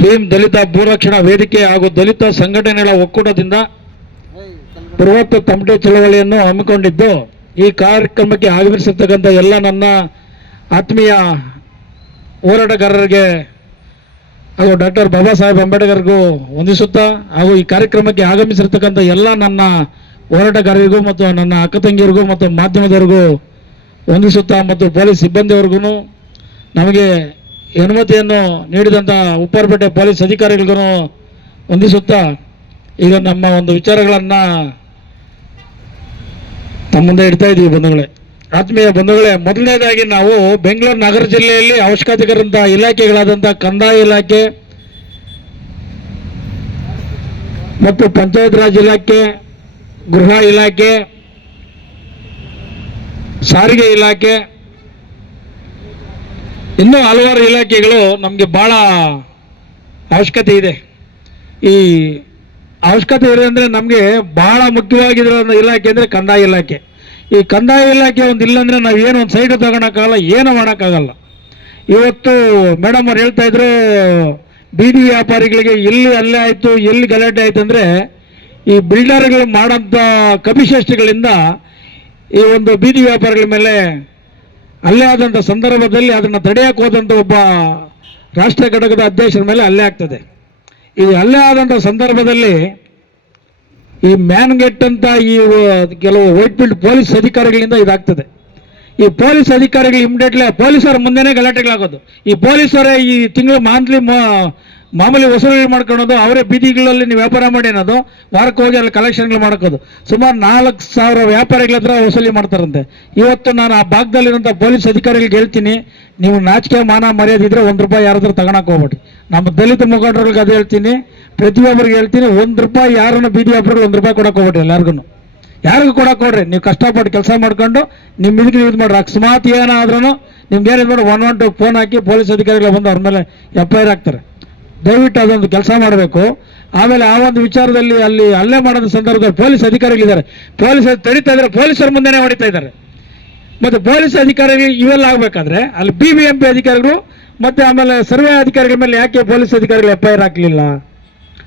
ಭೀಮ್ ದಲಿತ ಭೂರಕ್ಷಣಾ ವೇದಿಕೆ ಹಾಗೂ ದಲಿತ ಸಂಘಟನೆಗಳ ಒಕ್ಕೂಟದಿಂದ ಬೃಹತ್ ತಮಟೆ ಚಳವಳಿಯನ್ನು ಹಮ್ಮಿಕೊಂಡಿದ್ದು, ಈ ಕಾರ್ಯಕ್ರಮಕ್ಕೆ ಆಗಮಿಸಿರ್ತಕ್ಕಂಥ ಎಲ್ಲ ನನ್ನ ಆತ್ಮೀಯ ಹೋರಾಟಗಾರರಿಗೆ ಹಾಗೂ ಡಾಕ್ಟರ್ ಬಾಬಾ ಸಾಹೇಬ್ ಅಂಬೇಡ್ಕರ್ಗೂ ವಂದಿಸುತ್ತಾ, ಹಾಗೂ ಈ ಕಾರ್ಯಕ್ರಮಕ್ಕೆ ಆಗಮಿಸಿರ್ತಕ್ಕಂಥ ಎಲ್ಲ ನನ್ನ ಹೋರಾಟಗಾರರಿಗೂ ಮತ್ತು ನನ್ನ ಅಕ್ಕ ತಂಗಿಯರಿಗೂ ಮತ್ತು ಮಾಧ್ಯಮದವರಿಗೂ ವಂದಿಸುತ್ತಾ, ಮತ್ತು ಪೊಲೀಸ್ ಸಿಬ್ಬಂದಿಯವರಿಗೂ ನಮಗೆ ಅನುಮತಿಯನ್ನು ನೀಡಿದಂಥ ಉಪ್ಪಾರಪೇಟೆ ಪೊಲೀಸ್ ಅಧಿಕಾರಿಗಳಿಗೂ ವಂದಿಸುತ್ತಾ, ಈಗ ನಮ್ಮ ಒಂದು ವಿಚಾರಗಳನ್ನು ತಮ್ಮ ಮುಂದೆ ಇಡ್ತಾ ಇದ್ದೀವಿ. ಬಂಧುಗಳೇ, ಆತ್ಮೀಯ ಬಂಧುಗಳೇ, ಮೊದಲನೇದಾಗಿ ನಾವು ಬೆಂಗಳೂರು ನಗರ ಜಿಲ್ಲೆಯಲ್ಲಿ ಅವಶ್ಯಕತೆಗಿರಂಥ ಇಲಾಖೆಗಳಾದಂಥ ಕಂದಾಯ ಇಲಾಖೆ ಮತ್ತು ಪಂಚಾಯತ್ ರಾಜ್ ಇಲಾಖೆ, ಗೃಹ ಇಲಾಖೆ, ಸಾರಿಗೆ ಇಲಾಖೆ, ಇನ್ನೂ ಹಲವಾರು ಇಲಾಖೆಗಳು ನಮಗೆ ಭಾಳ ಅವಶ್ಯಕತೆ ಇದೆ. ಈ ಅವಶ್ಯಕತೆ ಇದೆ ಅಂದರೆ ನಮಗೆ ಭಾಳ ಮುಖ್ಯವಾಗಿರೋ ಇಲಾಖೆ ಅಂದರೆ ಕಂದಾಯ ಇಲಾಖೆ. ಈ ಕಂದಾಯ ಇಲಾಖೆ ಒಂದು ಇಲ್ಲಾಂದರೆ ನಾವು ಏನು ಒಂದು ಸೈಡ್ ತಗೊಳಕ್ಕಾಗಲ್ಲ, ಏನೂ ಮಾಡೋಕ್ಕಾಗಲ್ಲ. ಇವತ್ತು ಮೇಡಮ್ ಅವ್ರು ಹೇಳ್ತಾಯಿದ್ರು, ಬೀದಿ ವ್ಯಾಪಾರಿಗಳಿಗೆ ಎಲ್ಲಿ ಅಲ್ಲೇ ಆಯಿತು, ಎಲ್ಲಿ ಗಲಾಟೆ ಆಯಿತು ಅಂದರೆ ಈ ಬಿಲ್ಡರ್ಗಳು ಮಾಡೋಂಥ ಕಪಿಶೇಷ್ಟಿಗಳಿಂದ ಈ ಒಂದು ಬೀದಿ ವ್ಯಾಪಾರಿಗಳ ಮೇಲೆ ಅಲ್ಲೇ ಆದಂಥ ಸಂದರ್ಭದಲ್ಲಿ ಅದನ್ನು ತಡೆಯೋಕೆ ಹೋದಂಥ ಒಬ್ಬ ರಾಷ್ಟ್ರೀಯ ಘಟಕದ ಅಧ್ಯಕ್ಷರ ಮೇಲೆ ಹಲ್ಲೆ ಆಗ್ತದೆ. ಈ ಹಲ್ಲೆ ಆದಂಥ ಸಂದರ್ಭದಲ್ಲಿ ಈ ಮ್ಯಾನ್ಗೆಟ್ ಅಂತ ಈ ಕೆಲವು ವೈಟ್ ಫೀಲ್ಡ್ ಪೊಲೀಸ್ ಅಧಿಕಾರಿಗಳಿಂದ ಇದಾಗ್ತದೆ. ಈ ಪೊಲೀಸ್ ಅಧಿಕಾರಿಗಳು ಇಮಿಡಿಯೇಟ್ಲಿ ಪೊಲೀಸರ ಮುಂದೆನೇ ಗಲಾಟೆಗಳಾಗೋದು. ಈ ಪೊಲೀಸರೇ ಈ ತಿಂಗಳು ಮಾಮೂಲಿ ವಸೂಲಿ ಮಾಡ್ಕೊಳೋದು, ಅವರೇ ಬೀದಿಗಳಲ್ಲಿ ನೀವು ವ್ಯಾಪಾರ ಮಾಡಿ ಅನ್ನೋದು, ವಾರಕ್ಕೆ ಹೋಗಿ ಅಲ್ಲಿ ಕಲೆಕ್ಷನ್ಗಳು ಮಾಡ್ಕೋದು. ಸುಮಾರು 4,000 ವ್ಯಾಪಾರಿಗಳ ಹತ್ರ ವಸೂಲಿ ಮಾಡ್ತಾರಂತೆ. ಇವತ್ತು ನಾನು ಆ ಭಾಗದಲ್ಲಿರೋಂಥ ಪೊಲೀಸ್ ಅಧಿಕಾರಿಗಳಿಗೆ ಹೇಳ್ತೀನಿ, ನೀವು ನಾಚಿಕೆ ಮಾನ ಮರ್ಯಾದೆ ಇದ್ದರೆ ₹1 ಯಾರಾದ್ರೂ ತಗೊಳಕ್ಕೆ ಹೋಗ್ಬೇಡಿ. ನಮ್ಮ ದಲಿತ ಮುಖಂಡರಿಗೆ ಅದು ಹೇಳ್ತೀನಿ, ಪ್ರತಿಯೊಬ್ಬರಿಗೆ ಹೇಳ್ತೀನಿ, ₹1 ಯಾರನ್ನ ಬೀದಿ ವ್ಯಾಪಾರಿಗಳು ₹1 ಕೊಡಕ್ಕೆ ಹೋಗ್ಬೇಡಿ. ಯಾರಿಗೂ ಕೊಡಕ್ಕೆ ಹೋಗ್ರಿ. ನೀವು ಕಷ್ಟಪಟ್ಟು ಕೆಲಸ ಮಾಡ್ಕೊಂಡು ನಿಮ್ಮ ಇದಕ್ಕೆ ಯೂಸ್ ಮಾಡ್ರಿ. ಅಕಸ್ಮಾತ್ ಏನಾದ್ರೂ ನಿಮ್ಗೆ ಏನಿದ್ ಮಾಡಿ 112 ಫೋನ್ ಹಾಕಿ ಪೊಲೀಸ್ ಅಧಿಕಾರಿಗಳು ಬಂದು ಅವ್ರ ಮೇಲೆ FIR ಹಾಕ್ತಾರೆ. ದಯವಿಟ್ಟು ಅದೊಂದು ಕೆಲಸ ಮಾಡಬೇಕು. ಆಮೇಲೆ ಆ ಒಂದು ವಿಚಾರದಲ್ಲಿ ಅಲ್ಲಿ ಹಲ್ಲೆ ಮಾಡೋದ ಸಂದರ್ಭದಲ್ಲಿ ಪೊಲೀಸ್ ಅಧಿಕಾರಿಗಳಿದ್ದಾರೆ, ಪೊಲೀಸರು ತಡೀತಾ ಇದ್ದಾರೆ, ಪೊಲೀಸರ ಮುಂದೆನೇ ಹೊಡಿತಾ ಇದ್ದಾರೆ. ಮತ್ತು ಪೊಲೀಸ್ ಅಧಿಕಾರಿಗಳು ಇವೆಲ್ಲ ಆಗಬೇಕಾದ್ರೆ ಅಲ್ಲಿ BBMP ಅಧಿಕಾರಿಗಳು ಮತ್ತು ಆಮೇಲೆ ಸರ್ವೆ ಅಧಿಕಾರಿಗಳ ಮೇಲೆ ಯಾಕೆ ಪೊಲೀಸ್ ಅಧಿಕಾರಿಗಳು FIR ಹಾಕಲಿಲ್ಲ?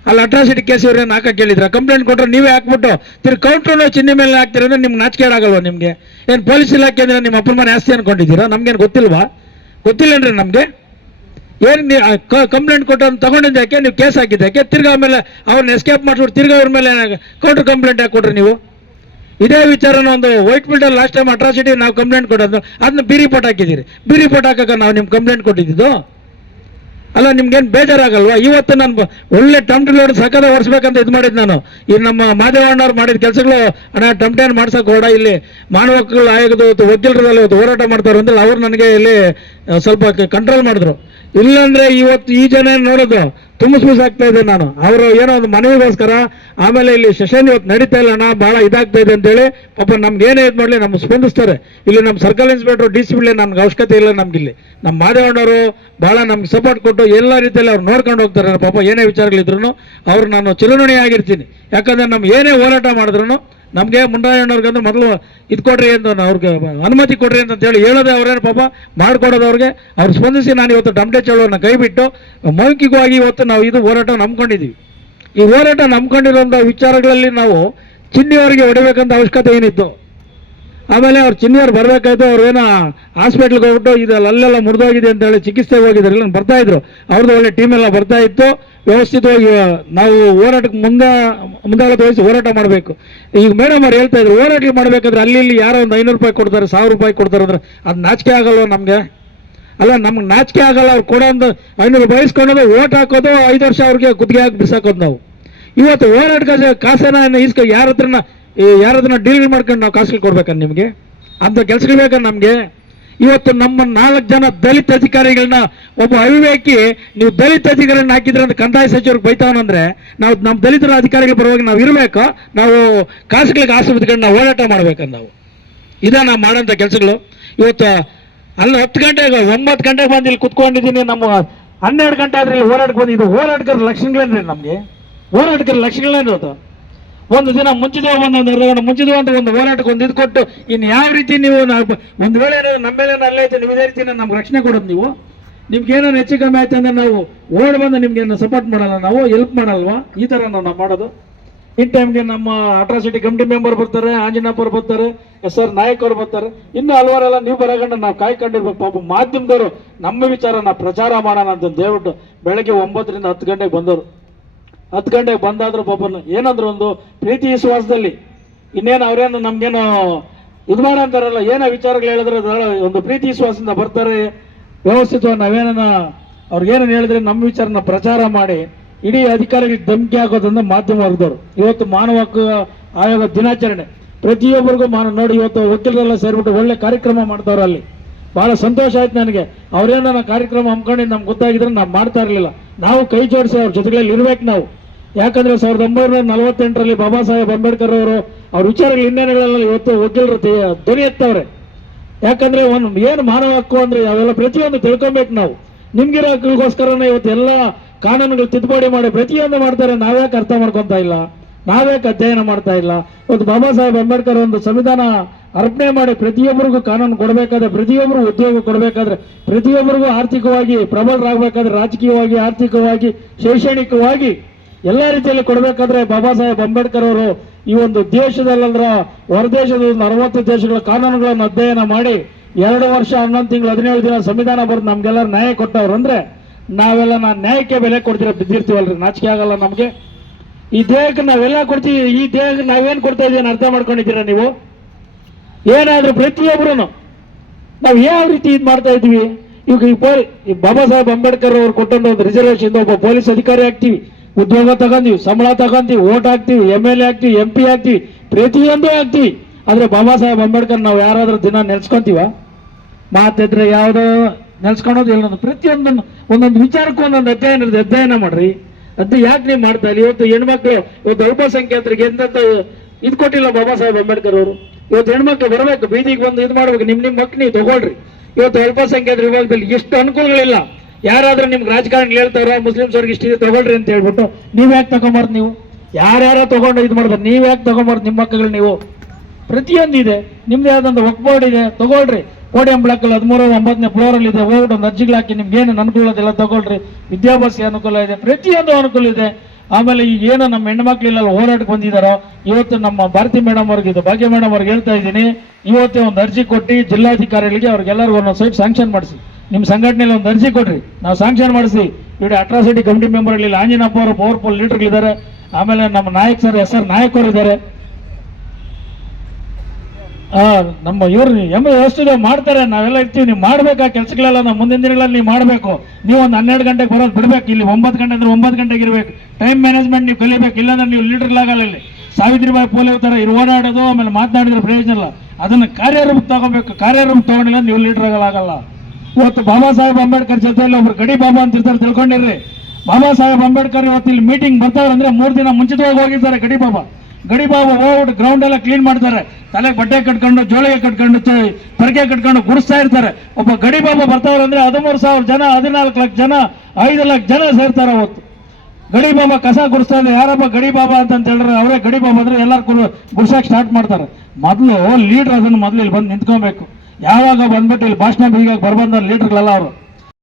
ಅಲ್ಲಿ ಅಟ್ರಾಸಿಟಿ ಕೇಸ್ ಇವ್ರೇನು ಹಾಕಕ್ಕೆ ಹೇಳಿದ್ರ? ಕಂಪ್ಲೇಂಟ್ ಕೊಟ್ಟರೆ ನೀವೇ ಹಾಕ್ಬಿಟ್ಟು ಕೌಂಟ್ರು ಚಿಹ್ನೆ ಮೇಲೆ ಹಾಕ್ತೀರ ಅಂದ್ರೆ ನಿಮ್ಗೆ ನಾಚಿಕೆ ಆಗಲ್ವಾ? ನಿಮಗೆ ಏನು ಪೊಲೀಸ್ ಇಲಾಖೆ ಅಂದರೆ ನಿಮ್ಮ ಅಪ್ಪನ ಮನೆ ಆಸ್ತಿ ಅನ್ಕೊಂಡಿದ್ದೀರಾ? ನಮ್ಗೇನು ಗೊತ್ತಿಲ್ವಾ? ಗೊತ್ತಿಲ್ಲನ್ರಿ ನಮಗೆ. ಏನು ಕಂಪ್ಲೇಂಟ್ ಕೊಟ್ಟು ತಗೊಂಡಿದ್ದು ಯಾಕೆ? ನೀವು ಕೇಸ್ ಹಾಕಿದ್ದು ಯಾಕೆ? ತಿರ್ಗಾ ಆಮೇಲೆ ಅವ್ರನ್ನ ಎಸ್ಕೇಪ್ ಮಾಡಿಸ್ಬಿಟ್ಟು ತಿರ್ಗಾ ಅವ್ರ ಮೇಲೆ ಕೌಂಟ್ರ್ ಕಂಪ್ಲೇಂಟ್ ಯಾಕೆ ಕೊಟ್ರಿ ನೀವು? ಇದೇ ವಿಚಾರನ ಒಂದು ವೈಟ್ ಫೀಲ್ಡಲ್ಲಿ ಲಾಸ್ಟ್ ಟೈಮ್ ಅಟ್ರಾಸಿಟಿ ನಾವು ಕಂಪ್ಲೇಂಟ್ ಕೊಡೋದು, ಅದನ್ನ ಬಿ ರಿಪೋರ್ಟ್ ಹಾಕಿದ್ದೀರಿ. ಬಿ ರಿಪೋರ್ಟ್ ಹಾಕಕ್ಕೆ ನಾವು ನಿಮ್ಮ ಕಂಪ್ಲೇಂಟ್ ಕೊಟ್ಟಿದ್ದು ಅಲ್ಲ? ನಿಮ್ಗೇನು ಬೇಜಾರಾಗಲ್ವಾ? ಇವತ್ತು ನಾನು ಒಳ್ಳೆ ಟಮ್ಟೆ ಲೋಡ್ ಸಕ್ಕದ ಓಡಿಸ್ಬೇಕಂತ ಇದು ಮಾಡಿದ್ದು ನಾನು. ಈ ನಮ್ಮ ಮಾದೇವಣ್ಣವ್ರು ಮಾಡಿದ ಕೆಲಸಗಳು ಟಮ್ಟೆಯನ್ನು ಮಾಡ್ಸೋಕೆ ಹೊರಡ ಇಲ್ಲಿ ಮಾನವ ಹಕ್ಕುಗಳ ಆಯೋಗದ ವಕೀಲರಲ್ಲಿ ಇವತ್ತು ಹೋರಾಟ ಮಾಡ್ತಾರೆ ಅಂದ್ರೆ ಅವ್ರು ನನಗೆ ಇಲ್ಲಿ ಸ್ವಲ್ಪ ಕಂಟ್ರೋಲ್ ಮಾಡಿದ್ರು. ಇಲ್ಲಾಂದ್ರೆ ಇವತ್ತು ಈ ಜನ ನೋಡೋದು ಆಗ್ತಾ ಇದೆ. ನಾನು ಅವರು ಏನೋ ಒಂದು ಮನವಿಗೋಸ್ಕರ ಆಮೇಲೆ ಇಲ್ಲಿ ಸೆಷನ್ ಇವತ್ತು ನಡೀತಾ ಇಲ್ಲ ಅಣ್ಣ, ಭಾಳ ಇದಾಗ್ತಾ ಇದೆ ಅಂತೇಳಿ ಪಾಪ ನಮ್ಗೆ ಏನೇ ಇದು ಮಾಡಲಿ ನಮ್ಗೆ ಸ್ಪಂದಿಸ್ತಾರೆ. ಇಲ್ಲಿ ನಮ್ಮ ಸರ್ಕಲ್ ಇನ್ಸ್ಪೆಕ್ಟರ್ ಡಿಸಿಪ್ಲಿನ್ ನಮ್ಗೆ ಅವಶ್ಯಕತೆ ಇಲ್ಲ. ನಮ್ಗಿಲ್ಲಿ ನಮ್ಮ ಮಾದೇವಣ್ಣವರು ಭಾಳ ನಮ್ಗೆ ಸಪೋರ್ಟ್ ಕೊಟ್ಟು ಎಲ್ಲ ರೀತಿಯಲ್ಲಿ ಅವ್ರು ನೋಡ್ಕೊಂಡು ಹೋಗ್ತಾರೆ. ಪಾಪ ಏನೇ ವಿಚಾರಗಳಿದ್ರು ಅವ್ರು ನಾನು ಚಿರಋಣಿ ಆಗಿರ್ತೀನಿ. ಯಾಕಂದ್ರೆ ನಮ್ಗೆ ಏನೇ ಹೋರಾಟ ಮಾಡಿದ್ರು ನಮಗೆ ಮುಂಡಾಯಣ್ಣವ್ರಿಗಂದ್ರೆ ಮೊದಲು ಇದು ಕೊಡ್ರಿ ಅಂತ ಅವ್ರಿಗೆ ಅನುಮತಿ ಕೊಡ್ರಿ ಅಂತ ಹೇಳಿ ಹೇಳೋದೇ ಅವ್ರೇನು ಪಾಪ ಮಾಡ್ಕೊಡೋದು ಅವ್ರಿಗೆ. ಅವ್ರು ಸ್ಪಂದಿಸಿ ನಾನು ಇವತ್ತು ಟಮ್ಟೆ ಚಳವಳಿಯನ್ನು ಕೈ ಬಿಟ್ಟು ಮೌಖಿಕವಾಗಿ ಇವತ್ತು ನಾವು ಇದು ಹೋರಾಟ ನಂಬ್ಕೊಂಡಿದ್ದೀವಿ. ಈ ಹೋರಾಟ ನಂಬ್ಕೊಂಡಿರೋಂಥ ವಿಚಾರಗಳಲ್ಲಿ ನಾವು ಚಿನ್ನಿಯವರಿಗೆ ಹೊಡಿಬೇಕಂತ ಅವಶ್ಯಕತೆ ಏನಿತ್ತು. ಆಮೇಲೆ ಅವ್ರು ಚಿನ್ನಿಯವ್ರು ಬರಬೇಕಾಯ್ತು, ಅವ್ರೇನೋ ಹಾಸ್ಪಿಟ್ಲಿಗೆ ಹೋಗ್ಬಿಟ್ಟು ಇದು ಅಲ್ಲೆಲ್ಲ ಮುರಿದೋಗಿದೆ ಅಂತ ಹೇಳಿ ಚಿಕಿತ್ಸೆಗೆ ಹೋಗಿದ್ದಾರೆ. ಇಲ್ಲ ಬರ್ತಾ ಇದ್ರು, ಅವ್ರದ್ದು ಒಳ್ಳೆ ಟೀಮ್ ಎಲ್ಲ ಬರ್ತಾ ಇತ್ತು. ವ್ಯವಸ್ಥಿತವಾಗಿ ನಾವು ಹೋರಾಟಕ್ಕೆ ಮುಂದಾಳತೆ ವಹಿಸಿ ಹೋರಾಟ ಮಾಡಬೇಕು. ಈಗ ಮೇಡಮ್ ಅವ್ರು ಹೇಳ್ತಾ ಇದ್ರು, ಹೋರಾಟ ಮಾಡಬೇಕಾದ್ರೆ ಅಲ್ಲಿ ಇಲ್ಲಿ ಯಾರೋ ಒಂದು ₹500 ಕೊಡ್ತಾರೆ, ₹1000 ಕೊಡ್ತಾರೆ ಅಂದ್ರೆ ಅದು ನಾಚಿಕೆ ಆಗಲ್ವ ನಮಗೆ? ಅಲ್ಲ, ನಮ್ಗೆ ನಾಚಿಕೆ ಆಗಲ್ಲ. ಅವ್ರು ಕೊಡೋ ಒಂದು ₹500 ಬಯಸ್ಕೊಳೋದು, ಓಟ್ ಹಾಕೋದು, 5 ವರ್ಷ ಅವ್ರಿಗೆ ಕುತ್ತಿಗೆ ಹಾಕಿ ಬಿಸಾಕೋದು. ನಾವು ಇವತ್ತು ಹೋರಾಟಕ್ಕೆ ಕಾಸೇನ ಯಾರತ್ರನ ಡೀಲ್ ಮಾಡ್ಕೊಂಡು ನಾವು ಕಾಸುಗಳು ಕೊಡ್ಬೇಕಂತ ನಿಮಗೆ? ಅಂಥ ಕೆಲಸಗಳು ಬೇಕಂತ ನಮಗೆ? ಇವತ್ತು ನಮ್ಮ 4 ಜನ ದಲಿತ ಅಧಿಕಾರಿಗಳನ್ನ ಒಬ್ಬ ಅವಿವೇಕಿ ನೀವು ದಲಿತ ಅಧಿಕಾರಿಗಳನ್ನ ಹಾಕಿದ್ರೆ ಅಂತ ಕಂದಾಯ ಸಚಿವರಿಗೆ ಬೈತಾವನಂದ್ರೆ ನಾವು ನಮ್ಮ ದಲಿತರ ಅಧಿಕಾರಿಗಳ ಪರವಾಗಿ ನಾವು ಇರಬೇಕು. ನಾವು ಕಾಸುಗಳಿಗೆ ಆಸೆ ಬಿದ್ಕೊಂಡು ನಾವು ಹೋರಾಟ ಮಾಡ್ಬೇಕಂತ ನಾವು ನಾವು ಮಾಡೋಂಥ ಕೆಲಸಗಳು. ಇವತ್ತು ಅಲ್ಲಿ 10 ಗಂಟೆಗೆ 9 ಗಂಟೆಗೆ ಬಂದು ಇಲ್ಲಿ ಕುತ್ಕೊಂಡಿದ್ದೀನಿ. ನಮ್ಮ 12 ಗಂಟೆ ಆದ್ರೆ ಇಲ್ಲಿ ಹೋರಾಟಕ್ಕೆ ಬಂದಿದ್ದು. ಹೋರಾಟಗಾರ ಲಕ್ಷಣಗಳೇನ್ರಿ ನಮಗೆ? ಹೋರಾಟಗಾರ ಲಕ್ಷಣಗಳೇನಿರುತ್ತೆ? ಒಂದು ದಿನ ಮುಂಚಿದ ಮುಂಚಿದ ಒಂದು ಹೋರಾಟಕ್ಕೆ ಒಂದು ಇದು ಕೊಟ್ಟು ಇನ್ನು ಯಾವ ರೀತಿ ನೀವು ಒಂದು ವೇಳೆ ನಮ್ಮ ಮೇಲೆ ಅಲ್ಲೇ ಐತೆ ನೀವು ಇದೇ ರೀತಿ ನಮ್ಗೆ ರಕ್ಷಣೆ ಕೊಡೋದು. ನಿಮ್ಗೆ ಏನಾರು ಹೆಚ್ಚು ಕಮ್ಮಿ ಆಯ್ತು ಅಂದ್ರೆ ನಾವು ಓಡ್ ಬಂದು ನಿಮ್ಗೆ ಸಪೋರ್ಟ್ ಮಾಡಲ್ಲ, ನಾವು ಹೆಲ್ಪ್ ಮಾಡಲ್ವಾ? ಈ ತರ ನಾವು ಮಾಡೋದು. ಇನ್ ಟೈಮ್ಗೆ ನಮ್ಮ ಅಟ್ರಾಸಿಟಿ ಕಮಿಟಿ ಮೆಂಬರ್ ಬರ್ತಾರೆ, ಆಂಜನಪ್ಪ ಅವ್ರು ಬರ್ತಾರೆ, SR ನಾಯಕ್ ಅವ್ರು ಬರ್ತಾರೆ, ಇನ್ನು ಹಲವಾರೆಲ್ಲ ನೀವು ಬರಗಂಡು ನಾವು ಕಾಯ್ಕೊಂಡಿರ್ಬೇಕು. ಪಾಪ ಮಾಧ್ಯಮದವರು ನಮ್ಮ ವಿಚಾರನ ಪ್ರಚಾರ ಮಾಡೋಣ ಅಂತ ಹೇಳ್ಬಿಟ್ಟು ಬೆಳಗ್ಗೆ 9ರಿಂದ 10 ಗಂಟೆಗೆ ಬಂದವರು. 10 ಗಂಟೆಗೆ ಬಂದಾದ್ರು ಪಾಪನ ಏನಂದ್ರು, ಒಂದು ಪ್ರೀತಿ ವಿಶ್ವಾಸದಲ್ಲಿ ಇನ್ನೇನು ಅವ್ರೇನು ನಮ್ಗೇನು ಇದು ಮಾಡಂತಾರಲ್ಲ, ಏನೋ ವಿಚಾರಗಳು ಹೇಳಿದ್ರೆ ಒಂದು ಪ್ರೀತಿ ವಿಶ್ವಾಸದಿಂದ ಬರ್ತಾರೆ. ವ್ಯವಸ್ಥಿತವಾಗಿ ನಾವೇನ ಅವ್ರಿಗೇನೇನು ಹೇಳಿದ್ರೆ ನಮ್ಮ ವಿಚಾರನ ಪ್ರಚಾರ ಮಾಡಿ ಇಡೀ ಅಧಿಕಾರಿಗಳಿಗೆ ಧಮಕಿ ಹಾಕೋದ್ರಿಂದ ಮಾಧ್ಯಮ ವರ್ಗದವರು ಇವತ್ತು ಮಾನವ ಹಕ್ಕು ಆಯೋಗ ದಿನಾಚರಣೆ ಪ್ರತಿಯೊಬ್ಬರಿಗೂ ನೋಡಿ ಇವತ್ತು ವಕೀಲರೆಲ್ಲ ಸೇರಿಬಿಟ್ಟು ಒಳ್ಳೆ ಕಾರ್ಯಕ್ರಮ ಮಾಡ್ತಾವ್ರೆ. ಅಲ್ಲಿ ಬಹಳ ಸಂತೋಷ ಆಯ್ತು ನನಗೆ. ಅವ್ರೇನ ಕಾರ್ಯಕ್ರಮ ಹಮ್ಮಿಕೊಂಡು ನಮ್ಗೆ ಗೊತ್ತಾಗಿದ್ರೆ ನಾವು ಮಾಡ್ತಾ ಇರಲಿಲ್ಲ. ನಾವು ಕೈ ಜೋಡಿಸಿ ಅವ್ರ ಜೊತೆಗಳಲ್ಲಿ ಇರ್ಬೇಕು ನಾವು. ಯಾಕಂದ್ರೆ 1948ರಲ್ಲಿ ಬಾಬಾ ಸಾಹೇಬ್ ಅಂಬೇಡ್ಕರ್ ಅವರು ಅವ್ರ ವಿಚಾರಗಳು ಇನ್ನೇನುಗಳೆಲ್ಲ ಇವತ್ತು ವಕೀಲರು ಧ್ವನಿ ಎತ್ತವ್ರೆ. ಯಾಕಂದ್ರೆ ಏನು ಮಾನವ ಹಕ್ಕು ಅಂದ್ರೆ ಅವೆಲ್ಲ ಪ್ರತಿಯೊಂದು ತಿಳ್ಕೊಬೇಕು ನಾವು. ನಿಮ್ಗಿರೋ ಹಕ್ಕುಗೋಸ್ಕರನೇ ಇವತ್ತು ಎಲ್ಲ ಕಾನೂನುಗಳು ತಿದ್ದುಪಡಿ ಮಾಡಿ ಪ್ರತಿಯೊಂದು ಮಾಡ್ತಾರೆ. ನಾವ್ಯಾಕೆ ಅರ್ಥ ಮಾಡ್ಕೊತಾ ಇಲ್ಲ, ನಾವ್ಯಾಕೆ ಅಧ್ಯಯನ ಮಾಡ್ತಾ ಇಲ್ಲ? ಇವತ್ತು ಬಾಬಾ ಸಾಹೇಬ್ ಅಂಬೇಡ್ಕರ್ ಒಂದು ಸಂವಿಧಾನ ಅರ್ಪಣೆ ಮಾಡಿ ಪ್ರತಿಯೊಬ್ಬರಿಗೂ ಕಾನೂನು ಕೊಡಬೇಕಾದ್ರೆ, ಪ್ರತಿಯೊಬ್ಬರು ಉದ್ಯೋಗ ಕೊಡಬೇಕಾದ್ರೆ, ಪ್ರತಿಯೊಬ್ಬರಿಗೂ ಆರ್ಥಿಕವಾಗಿ ಪ್ರಬಲರಾಗಬೇಕಾದ್ರೆ, ರಾಜಕೀಯವಾಗಿ, ಆರ್ಥಿಕವಾಗಿ, ಶೈಕ್ಷಣಿಕವಾಗಿ ಎಲ್ಲ ರೀತಿಯಲ್ಲಿ ಕೊಡಬೇಕಾದ್ರೆ ಬಾಬಾ ಸಾಹೇಬ್ ಅಂಬೇಡ್ಕರ್ ಅವರು ಈ ಒಂದು ದೇಶದಲ್ಲಂದ್ರ ಹೊರದೇಶದ 60 ದೇಶಗಳ ಕಾನೂನುಗಳನ್ನು ಅಧ್ಯಯನ ಮಾಡಿ 2 ವರ್ಷ 11 ತಿಂಗಳು 17 ದಿನ ಸಂವಿಧಾನ ಬರೆದು ನಮ್ಗೆಲ್ಲರೂ ನ್ಯಾಯ ಕೊಟ್ಟವ್ರು. ಅಂದ್ರೆ ನಾವೆಲ್ಲ ನ್ಯಾಯಕ್ಕೆ ಬೆಲೆ ಬಿದ್ದಿರ್ತೀವಲ್ರಿ, ನಾಚಿಕೆ ಆಗಲ್ಲ ನಮ್ಗೆ. ಈ ದೇಹಕ್ಕೆ ನಾವೆಲ್ಲ ಕೊಡ್ತೀವಿ, ಈ ದೇಹಕ್ಕೆ ನಾವೇನ್ ಕೊಡ್ತಾ ಇದೀವಿ ಅರ್ಥ ಮಾಡ್ಕೊಂಡಿದ್ದೀರಾ ನೀವು? ಏನಾದ್ರೂ ಪ್ರತಿಯೊಬ್ಬರು ನಾವು ಯಾವ ರೀತಿ ಇದು ಮಾಡ್ತಾ ಇದೀವಿ? ಈಗ ಬಾಬಾ ಸಾಹೇಬ್ ಅಂಬೇಡ್ಕರ್ ಅವರು ಕೊಟ್ಟಂತ ಒಂದು ರಿಸರ್ವೇಶನ್ ಒಬ್ಬ ಪೊಲೀಸ್ ಅಧಿಕಾರಿ ಆಗ್ತೀವಿ, ಉದ್ಯೋಗ ತಗೊಂತೀವಿ, ಸಂಬಳ ತಗೊಂತೀವಿ, ಓಟ್ ಹಾಕ್ತಿವಿ, MLA ಆಗ್ತೀವಿ, MP ಆಗ್ತೀವಿ, ಪ್ರತಿಯೊಂದು ಆಗ್ತೀವಿ. ಆದ್ರೆ ಬಾಬಾ ಸಾಹೇಬ್ ಅಂಬೇಡ್ಕರ್ ನಾವು ಯಾರಾದ್ರೂ ದಿನ ನೆನ್ಸ್ಕೊಂತೀವ? ಮಾತಿದ್ರೆ ಯಾವ್ದೋ ನೆನ್ಸ್ಕೊಳೋದು ಇಲ್ಲ. ಪ್ರತಿಯೊಂದನ್ನು ಒಂದೊಂದು ವಿಚಾರಕ್ಕೂ ಒಂದೊಂದು ಅಧ್ಯಯನ ಮಾಡ್ರಿ. ಅದು ಯಾಕೆ ನೀವು ಮಾಡ್ತಾ ಇಲ್ಲ? ಇವತ್ತು ಹೆಣ್ಮಕ್ಳು, ಇವತ್ತು ಅಲ್ಪಸಂಖ್ಯಾತರಿಗೆ ಎಂತ ಇದು ಕೊಟ್ಟಿಲ್ಲ ಬಾಬಾ ಸಾಹೇಬ್ ಅಂಬೇಡ್ಕರ್ ಅವರು. ಇವತ್ತು ಹೆಣ್ಮಕ್ಳು ಬರಬೇಕು, ಬೀದಿಗೆ ಬಂದು ಇದು ಮಾಡ್ಬೇಕು, ನಿಮ್ ಮಕ್ಳು ನೀವು ತಗೊಳ್ರಿ. ಇವತ್ತು ಅಲ್ಪಸಂಖ್ಯಾತರ ವಿಭಾಗದಲ್ಲಿ ಎಷ್ಟು ಅನುಕೂಲಗಳಿಲ್ಲ. ಯಾರಾದ್ರೂ ನಿಮ್ಗೆ ರಾಜಕಾರಣ ಹೇಳ್ತಾರ ಮುಸ್ಲಿಮ್ಸ್ ಅವ್ರಿಗೆ ಇಷ್ಟಿದೆ ತಗೊಳ್ರಿ ಅಂತ ಹೇಳ್ಬಿಟ್ಟು ನೀವ್ ಯಾಕೆ ತಗೊಂಬಾರ್ದು? ನೀವು ಯಾರ್ಯಾರ ತಗೊಂಡು ಇದು ಮಾಡ್ತಾರೆ, ನೀವ್ ಯಾಕೆ ತಗೊಂಬಾರ್ದು? ನಿಮ್ಮ ಮಕ್ಕಳು ನೀವು ಪ್ರತಿಯೊಂದು ಇದೆ, ನಿಮ್ದು ಯಾವ್ದೊಂದು ವಕ್ ಬೋರ್ಡ್ ಇದೆ, ತಗೊಳ್ರಿ. ಕೋಡಿಯಂ ಬ್ಲಾಕ್ ಅಲ್ಲಿ 13-9ನೇ ಫ್ಲೋರ್ ಅಲ್ಲಿ ಇದೆ, ಹೋಗ್ಬಿಟ್ಟು ಒಂದು ಅರ್ಜಿಗಳು ಹಾಕಿ ನಿಮ್ಗೆ ಏನು ಅನುಕೂಲ ಅದೆಲ್ಲ ತಗೊಳ್ರಿ. ವಿದ್ಯಾಭ್ಯಾಸ ಅನುಕೂಲ ಇದೆ, ಪ್ರತಿಯೊಂದು ಅನುಕೂಲ ಇದೆ. ಆಮೇಲೆ ಈಗ ಏನು ನಮ್ಮ ಹೆಣ್ಮಕ್ಳೆಲ್ಲ ಹೋರಾಟಕ್ಕೆ ಬಂದಿದ್ದಾರೋ, ಇವತ್ತು ನಮ್ಮ ಭಾರತಿ ಮೇಡಮ್ ಅವ್ರಿಗೆ, ಇದು ಭಾಗ್ಯ ಮೇಡಮ್ ಅವ್ರಿಗೆ ಹೇಳ್ತಾ ಇದ್ದೀನಿ, ಇವತ್ತೇ ಒಂದು ಅರ್ಜಿ ಕೊಟ್ಟು ಜಿಲ್ಲಾಧಿಕಾರಿಗಳಿಗೆ ಅವ್ರಿಗೆಲ್ಲರಿಗೂ ಒಂದೊಂದು ಸೈಟ್ ಸ್ಯಾಂಕ್ಷನ್ ಮಾಡಿಸಿ. ನಿಮ್ಮ ಸಂಘಟನೆಯಲ್ಲಿ ಒಂದು ಅರ್ಜಿ ಕೊಡ್ರಿ, ನಾವು ಸ್ಯಾಂಕ್ಷನ್ ಮಾಡಿಸಿ. ಇಡೀ ಅಟ್ರಾಸಿಟಿ ಕಮಿಟಿ ಮೆಂಬರ್ ಅಲ್ಲಿ ಆಂಜನಪ್ಪ ಅವರು ಪವರ್ಫುಲ್ ಲೀಡರ್ಗಳಿದ್ದಾರೆ. ಆಮೇಲೆ ನಮ್ಮ ನಾಯಕ್ ಸರ್ SR ನಾಯಕ್ ಅವರು ಇದ್ದಾರೆ. ನಮ್ಮ ಇವ್ರು ವ್ಯವಸ್ಥೆ ಮಾಡ್ತಾರೆ, ನಾವೆಲ್ಲ ಇರ್ತೀವಿ. ನೀವು ಮಾಡ್ಬೇಕಾ ಕೆಲಸಗಳೆಲ್ಲ ನಾವು ಮುಂದಿನ ದಿನಗಳಲ್ಲಿ ನೀವು ಮಾಡಬೇಕು. ನೀವು ಒಂದು 12 ಗಂಟೆಗೆ ಬರೋದು ಬಿಡ್ಬೇಕು. ಇಲ್ಲಿ 9 ಗಂಟೆ ಅಂದ್ರೆ 9 ಗಂಟೆಗೆ ಇರಬೇಕು. ಟೈಮ್ ಮ್ಯಾನೇಜ್ಮೆಂಟ್ ನೀವು ಕಲಿಬೇಕು, ಇಲ್ಲಾಂದ್ರೆ ನೀವು ಲೀಡರ್ಗಳಾಗಲ್ಲ. ಇಲ್ಲಿ ಸಾವಿತ್ರಿಬಾಯಿ ಪೂಲೆ ತರ ಓಡಾಡೋದು ಆಮೇಲೆ ಮಾತನಾಡಿದ್ರೆ ಪ್ರಯೋಜನ ಇಲ್ಲ. ಅದನ್ನ ಕಾರ್ಯರೂಪ ತಗೋಬೇಕು. ಕಾರ್ಯರೂಪ ತಗೊಂಡಿಲ್ಲ ನೀವು ಲೀಡರ್ಗಳಾಗಲ್ಲ. ಇವತ್ತು ಬಾಬಾ ಸಾಹೇಬ್ ಅಂಬೇಡ್ಕರ್ ಜೊತೆಯಲ್ಲಿ ಒಬ್ರು ಗಡಿ ಬಾಬಾ ಅಂತ ಇರ್ತಾರೆ, ತಿಳ್ಕೊಂಡಿರ್ರಿ. ಬಾಬಾ ಸಾಹೇಬ್ ಅಂಬೇಡ್ಕರ್ ಇವತ್ತು ಇಲ್ಲಿ ಮೀಟಿಂಗ್ ಬರ್ತಾವ್ರೆ ಅಂದ್ರೆ 3 ದಿನ ಮುಂಚಿತವಾಗಿ ಹೋಗಿದ್ದಾರೆ. ಗಡಿ ಬಾಬಾ ಹೋಗ್ಬಿಟ್ಟು ಗ್ರೌಂಡ್ ಎಲ್ಲ ಕ್ಲೀನ್ ಮಾಡ್ತಾರೆ. ತಲೆಗೆ ಬಟ್ಟೆ ಕಟ್ಕೊಂಡು, ಜೋಳಿಗೆ ಕಟ್ಕೊಂಡು, ಪರಕೆ ಕಟ್ಕೊಂಡು ಗುಡಿಸ್ತಾ ಇರ್ತಾರೆ. ಒಬ್ಬ ಗಡಿ ಬಾಬಾ ಬರ್ತಾವ್ರೆ ಅಂದ್ರೆ 13,000 ಜನ, 14 ಲಕ್ಷ ಜನ, 5 ಲಕ್ಷ ಜನ ಸೇರ್ತಾರೆ. ಅವತ್ತು ಗಡಿ ಬಾಬಾ ಕಸ ಗುಡಿಸ್ತಾ ಇದ್ದಾರೆ. ಯಾರಪ್ಪ ಗಡಿ ಬಾಬಾ ಅಂತ ಹೇಳಿದ್ರೆ ಅವರೇ ಗಡಿ ಬಾಬಾ ಅಂದ್ರೆ ಎಲ್ಲರೂ ಗುಡ್ಸಕ್ಕೆ ಸ್ಟಾರ್ಟ್ ಮಾಡ್ತಾರೆ. ಮೊದಲು ಲೀಡರ್ ಅದನ್ನು ಮೊದಲು ಇಲ್ಲಿ ಬಂದು ನಿಂತ್ಕೊಬೇಕು. ಯಾವಾಗ ಬಂದ್ಬಿಟ್ಟು ಇಲ್ಲಿ ಭಾಷಣ ಬೀಗಾಗಿ ಬರ್ಬಂದ ಲೀಡರ್ಗಳೆಲ್ಲ ಅವರು